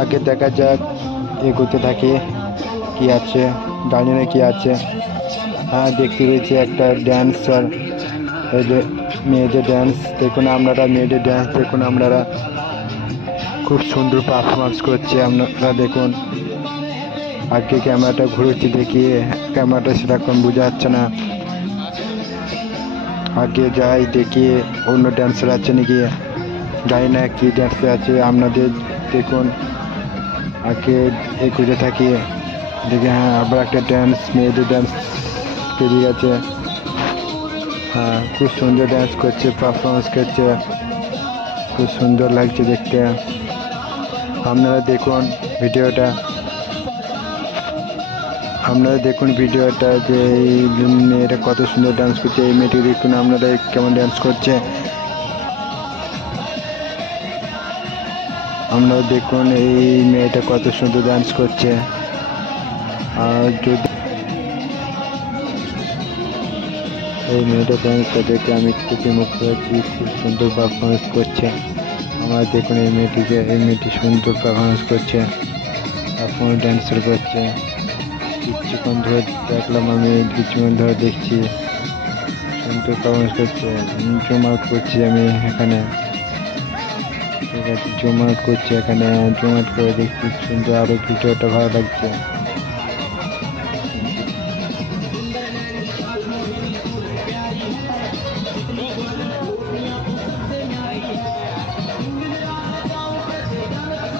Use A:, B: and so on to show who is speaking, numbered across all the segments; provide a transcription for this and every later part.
A: আগে দেখা যাক, এগোতে থাকে, কি আছে জানি না কি আছে। হ্যাঁ দেখতে পেয়েছি একটা ড্যান্সার এই যে মেয়েদের ড্যান্স দেখুন আপনারা মেয়েদের ড্যান্স দেখুন আপনারা খুব সুন্দর পারফরমেন্স করছে আপনারা দেখুন। আগে ক্যামেরাটা ঘুরেছি দেখিয়ে ক্যামেরাটা সেরকম বোঝা যাচ্ছে না। আগে যাই দেখি, অন্য ড্যান্সার আছে নাকি? জানি না কি ড্যান্সার আছে, আপনাদের দেখুন। আগে এই খুঁজে থাকি। দেখি হ্যাঁ আবার একটা ড্যান্স মেয়েদের ড্যান্স বেরিয়ে গেছে। হ্যাঁ খুব সুন্দর ড্যান্স করছে পারফরমেন্স করছে। খুব সুন্দর লাগছে দেখতে। আপনারা দেখুন ভিডিওটা। আপনারা দেখুন ভিডিওটা যে এই মেয়েটা কত সুন্দর ডান্স করছে, এই মেয়েটি দেখুন আপনারা কেমন ডান্স করছে। আপনারা দেখুন এই মেয়েটা কত সুন্দর ডান্স করছে। আর যদি এই মেয়েটা ডান্সটা দেখে আমি খুবই মুক্ত হয়েছি খুব সুন্দর পারফরমেন্স করছে। আমার দেখুন এই মেয়েটিকে, এই মেয়েটি সুন্দর পারফরমেন্স করছে এখন ড্যান্সার করছে। কিছুক্ষণ ধরে দেখলাম আমি, কিছুক্ষণ ধরে দেখছি, সুন্দর পারফরমেন্স করছে। জুম আউট করছি আমি এখানে। ঠিক আছে জুম আউট করছি এখানে জুম আউট করে দেখছি সুন্দর আরও ভিডিওটা ভালো লাগছে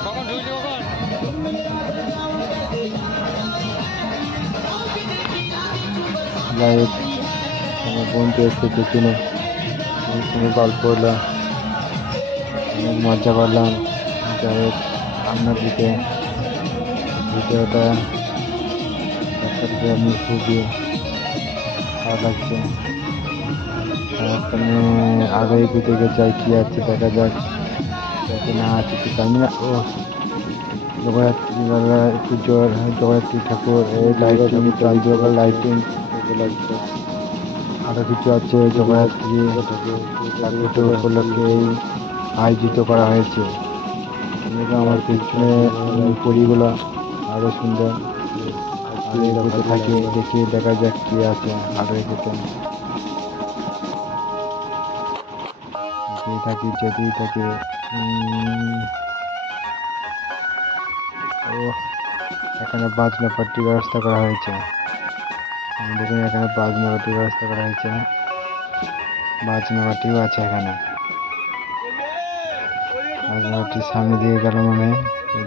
B: কখন ঢুকছে কখন
A: যাই হোক আমার বন্ধু একটু পেছনে ওর সঙ্গে গল্প হলো অনেক মজা করলাম। যাই হোক আপনাদেরকে ভিডিওটা দেখাতে আমি খুবই ভালো লাগছে। আমি আগে থেকে চাই কী আছে দেখা যাক। যাতে না আছে কি জানি না। ও জগদ্ধাত্রী একটু জোর জগদ্ধাত্রী ঠাকুর, এই লাইটিং চারিদিকে লাইটিং লাগছে। আরও কিছু আছে জগদ্ধাত্রী ঠাকুর এই আয়োজিত করা হয়েছে। আমার পিছনে পরিগুলো আরও সুন্দর থাকি, দেখি দেখা যাক কি আছে আরও থাকি, যেতেই থাকি। ও এখানে বাজনা পার্টির ব্যবস্থা করা হয়েছে। দেখুন, এখানে বাজনা পার্টির ব্যবস্থা করা হয়েছে। বাজনা পার্টিও আছে এখানে। পার্টির সামনে দিয়ে গেলাম আমি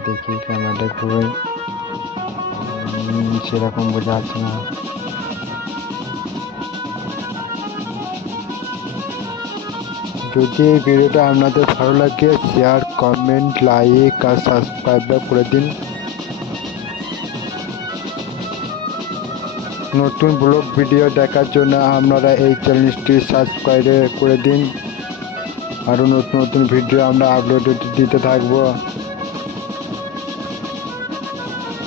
A: দেখি ক্যামেরাটা খুবই সেরকম বোঝা যাচ্ছে না। যদি এই ভিডিওটা আপনাদের ভালো লাগে শেয়ার কমেন্ট লাইক আর সাবস্ক্রাইব করে দিন। নতুন ব্লগ ভিডিও দেখার জন্য আপনারা এই চ্যানেলটি সাবস্ক্রাইব করে দিন। আরও নতুন নতুন ভিডিও আমরা আপলোড দিতে থাকব।